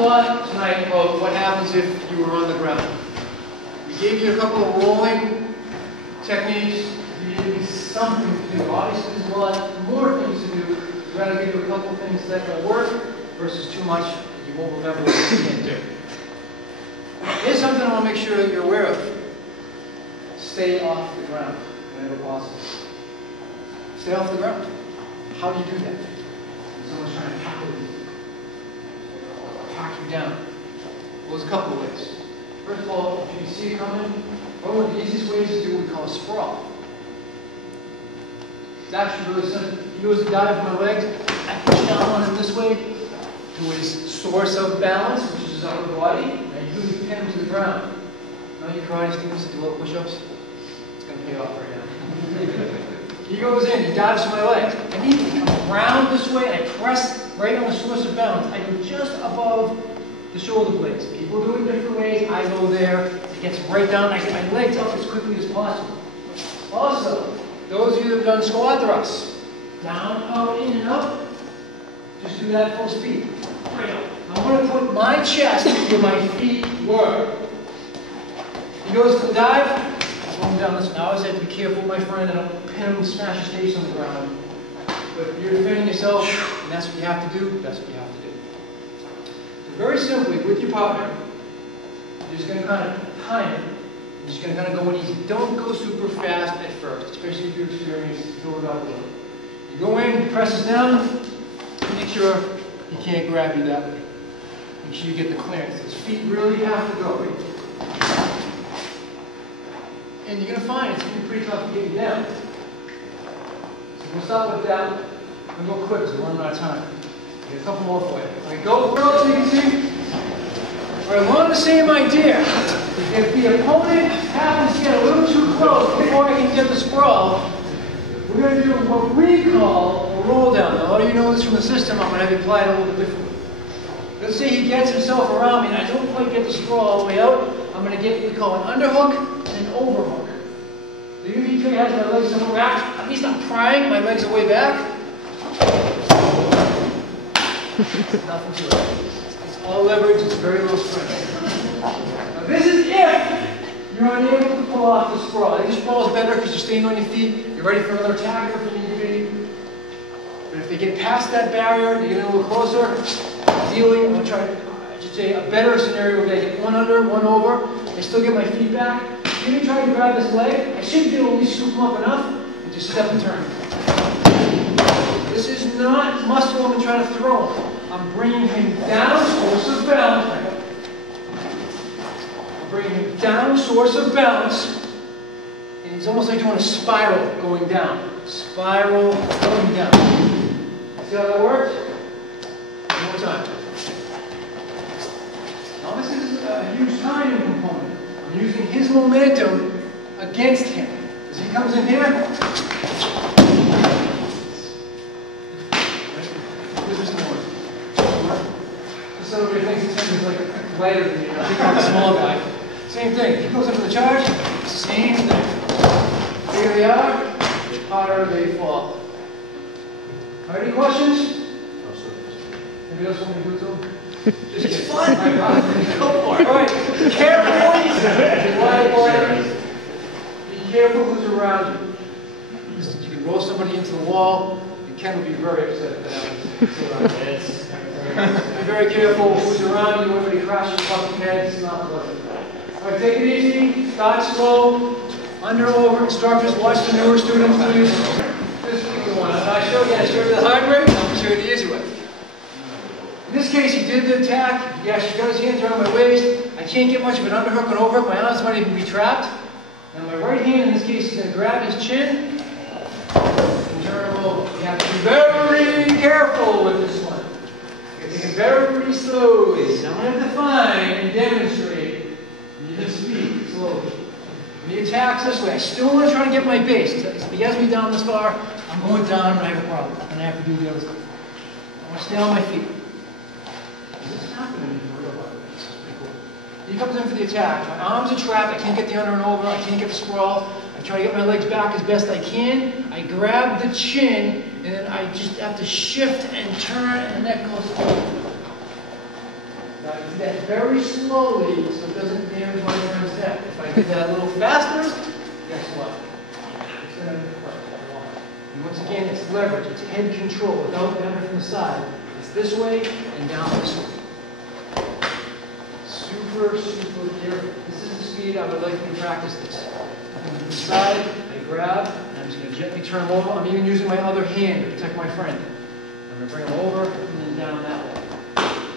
a lot tonight about what happens if you were on the ground. We gave you a couple of rolling techniques. We gave you something to do. Obviously, there's a lot more things to do. We'd rather give you a couple of things that will work versus too much that you won't remember what you can't do. Here's something I want to make sure that you're aware of. Stay off the ground whenever possible. Stay off the ground. How do you do that? Someone's trying to pack you down. Well, there's a couple of ways. First of all, if you see it coming, one of the easiest ways is to do what we call a sprawl. It's actually really simple. He goes to dive with my legs. I push down on him this way to his source of balance, which is his upper body, and you pin him to the ground. Now you karate students do little push-ups. It's going to pay off right now. He goes in, he dives to my legs. I need to come around this way, I press right on the source of balance. I go just above the shoulder blades. People do it different ways. I go there, it gets right down, I get my legs up as quickly as possible. Also, those of you that have done squat thrusts, down, out, in, and up, just do that full speed. Right up. I want to put my chest where my feet were. He goes to the dive. Going down this. Now I always have to be careful, my friend, and I don't pin him, smash his face on the ground. But if you're defending yourself, and that's what you have to do, that's what you have to do. So very simply, with your partner, you're just going to kind of time it. You're just going to kind of go in easy. Don't go super fast at first, especially if you're experienced. Build it up a little. You go in, you press it down, make sure he can't grab you that way. Make sure you get the clearance. His feet really have to go. Right? And you're going to find it's going to be pretty tough to get you down. So we'll start with that. We'll go quick because we're running out of time. Get a couple more for you. Okay, go so you can see. We're along the same idea. If the opponent happens to get a little too close before I can get the sprawl, we're going to do what we call a roll down. Now, a lot of you know this from the system. I'm going to have you apply it a little bit differently. Let's say he gets himself around me and I don't quite get the sprawl all the way out. I'm going to get what we call an underhook and an overhook. So usually has my legs somewhere back. At least I'm trying. My legs are way back. Nothing to it. It's all leverage. It's very low strength. Now this is if you're unable to pull off the sprawl. I think the sprawl is better because you're staying on your feet. You're ready for another attack if you need to be. But if they get past that barrier, they get a little closer. Ideally, I'm going to try to, I should say, a better scenario where they get one under, one over. I still get my feet back. If you try to grab this leg, I should be able to at least scoop him up enough and just step and turn. This is not muscle I'm trying to throw him. I'm bringing him down, source of balance. I'm bringing him down, source of balance. And it's almost like doing a spiral going down. Spiral going down. See how that works? One more time. Now this is a huge timing component. I'm using his momentum against him. As he comes in here, just so everybody thinks he's like lighter than you. I think I'm a small guy. Same thing. He goes into the charge, same thing. Here they are, the harder they fall. All right, any questions? Anybody else want me to do it to him? Just get fun. Go for it. All right. Careful. Be careful who's around you. You can roll somebody into the wall, and Ken will be very upset if that happens. Be very careful who's around you. Everybody crashes fucking heads. It's not pleasant. All right, take it easy. Start slow. Under, over. Instructors, watch the newer students, please. This is the one. I showed you the hard way. I'm going to show you the easy way. In this case, he did the attack. Yeah, she got his hands around my waist. I can't get much of an underhook and overhook. My arms might even be trapped. Now my right hand, in this case, is going to grab his chin and turn him over. You have to be very careful with this one. You have to take it very slowly. I'm going to define and demonstrate. You can speak slowly. When he attacks this way, I still want to try to get my base. If he has me down this far, I'm going down and I have a problem. And I have to do the other stuff. I want to stay on my feet. This is happening in the real life. This is pretty cool. He comes in for the attack. My arms are trapped. I can't get the under and over. I can't get the sprawl. I try to get my legs back as best I can. I grab the chin, and then I just have to shift and turn, and the neck goes forward. Now do that very slowly so it doesn't damage my friend's neck. If I do that a little faster, guess what? It's going to hurt. And once again, it's leverage, it's head control without the hammer from the side. It's this way and down this way. Super, super careful. This is the speed I would like you to practice this. From the side, I grab, and I'm just going to gently turn them over. I'm even using my other hand to protect my friend. I'm going to bring them over and then down that way.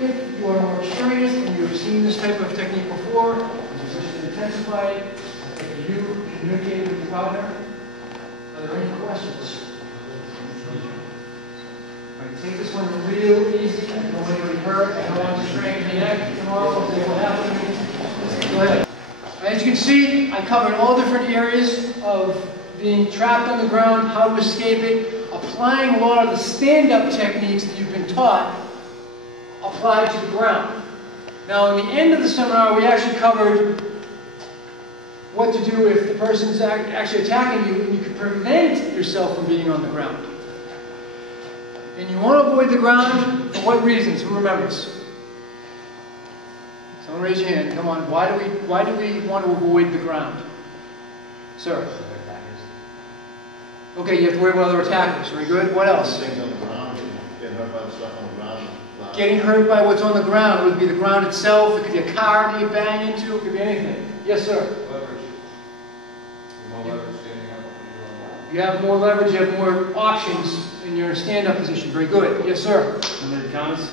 If you are more experienced and you've seen this type of technique before, and you wish to intensify it, after you communicate with your partner, are there any questions? All right, take this one real easy. I don't want anybody hurt. I don't want you to strain your neck tomorrow. Say what happened to me. Go ahead. As you can see, I covered all different areas of being trapped on the ground, how to escape it, applying a lot of the stand-up techniques that you've been taught applied to the ground. Now, in the end of the seminar, we actually covered what to do if the person's actually attacking you and you can prevent yourself from being on the ground. And you want to avoid the ground for what reasons? Who remembers? Someone raise your hand. Come on. Why do we want to avoid the ground? Sir? Okay, you have to worry about other attackers. Very good. What else? Things on the ground, getting hurt by the stuff on the ground. Getting hurt by what's on the ground. It would be the ground itself. It could be a car that you bang into. It could be anything. Yes, sir? Leverage. More leverage standing up. You have more leverage. You have more options in your stand-up position. Very good. Yes, sir? Limited counts.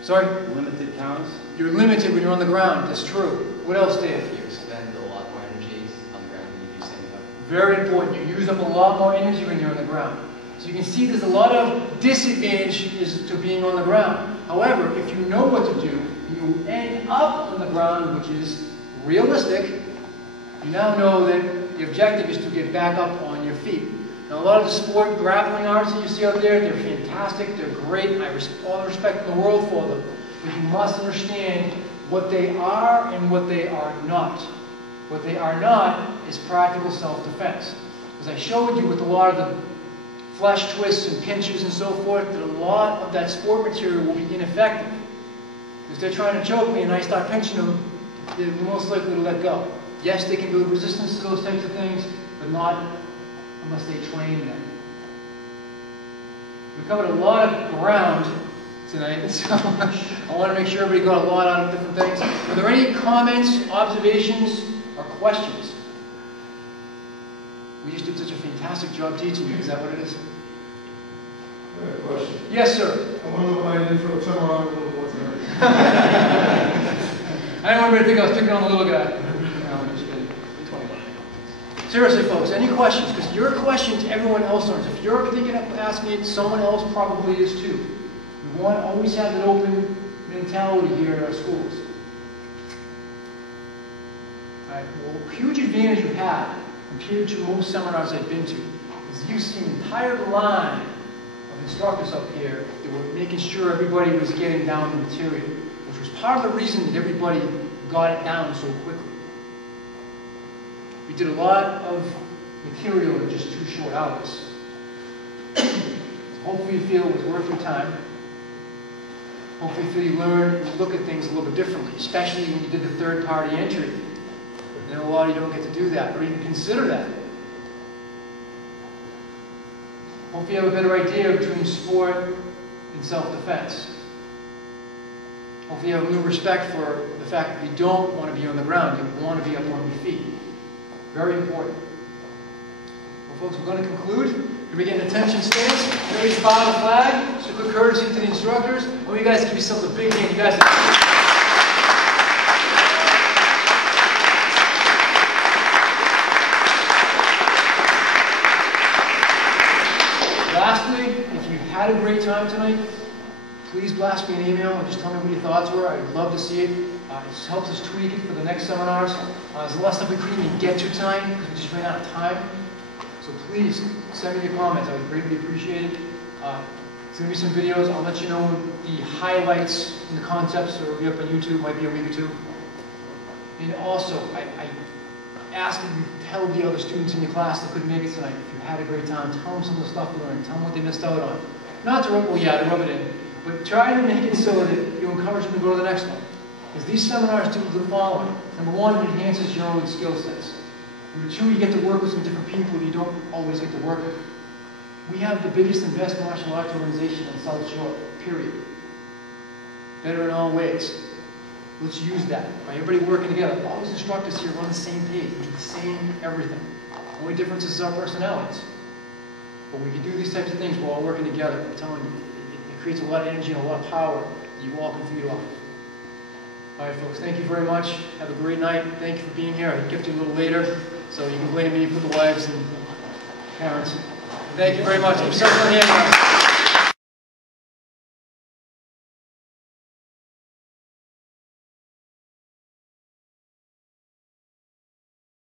Sorry? Limited counts. You're limited when you're on the ground. That's true. What else, Dave? You expend a lot more energy on the ground than you do standing up. Very important. You use up a lot more energy when you're on the ground. So you can see there's a lot of disadvantages to being on the ground. However, if you know what to do, you end up on the ground, which is realistic. You now know that the objective is to get back up on your feet. Now, a lot of the sport grappling arts that you see out there, they're fantastic, they're great. I all the respect in the world for them. But you must understand what they are and what they are not. What they are not is practical self-defense. As I showed you with a lot of the flesh twists and pinches and so forth, that a lot of that sport material will be ineffective. If they're trying to choke me and I start pinching them, they're most likely to let go. Yes, they can build resistance to those types of things, but not unless they train them. We covered a lot of ground tonight, so I want to make sure everybody got a lot out of different things. Are there any comments, observations, or questions? We just did such a fantastic job teaching you. Is that what it is? I have a question. Yes, sir. I want to know my intro seminar a little more tonight. I didn't want everybody to think I was picking on the little guy. No, I'm just kidding. 20. Seriously, folks, any questions? Because your questions, everyone else learns. If you're thinking of asking it, someone else probably is too. We want to always have an open mentality here at our schools. All right. Well, huge advantage you have compared to most seminars I've been to is you see an entire line of instructors up here that were making sure everybody was getting down the material, which was part of the reason that everybody got it down so quickly. We did a lot of material in just 2 short hours. Hopefully you feel it was worth your time. Hopefully you feel you learned and look at things a little bit differently, especially when you did the third-party entry. You know, a lot of you don't get to do that, or even consider that. Hopefully you have a better idea between sport and self-defense. Hopefully you have a new respect for the fact that you don't want to be on the ground. You want to be up on your feet. Very important. Well, folks, we're going to conclude. We're getting attention stance. Everybody's bow the flag. Just a quick courtesy to the instructors. I want you guys to give yourselves a big hand. You guys. Lastly, if you had a great time tonight, please blast me an email and just tell me what your thoughts were. I'd love to see it. It helps us tweak it for the next seminars. There's a lot of stuff we couldn't even get to tonight because we just ran out of time. So please send me your comments. I would greatly appreciate it. There's going to be some videos. I'll let you know the highlights and the concepts. It'll be up on YouTube. Might be a week or two. And also, I ask that you tell the other students in your class that couldn't make it tonight. If you had a great time, tell them some of the stuff you learned. Tell them what they missed out on. Not to rub, well, yeah, to rub it in. But try to make it so that you encourage them to go to the next one. is these seminars do the following. Number one, it enhances your own skill sets. Number two, you get to work with some different people you don't always get to work with. We have the biggest and best martial arts organization in South Shore, period. Better in all ways. Let's use that. Right? Everybody working together. All these instructors here are on the same page. We do the same everything. The only difference is our personalities. But we can do these types of things while working together. I'm telling you, it creates a lot of energy and a lot of power that you all can feed off. All right, folks, thank you very much. Have a great night. Thank you for being here. I kept you a little later, so you can blame me for the wives and parents. Thank you very much. I'm sorry for the hand.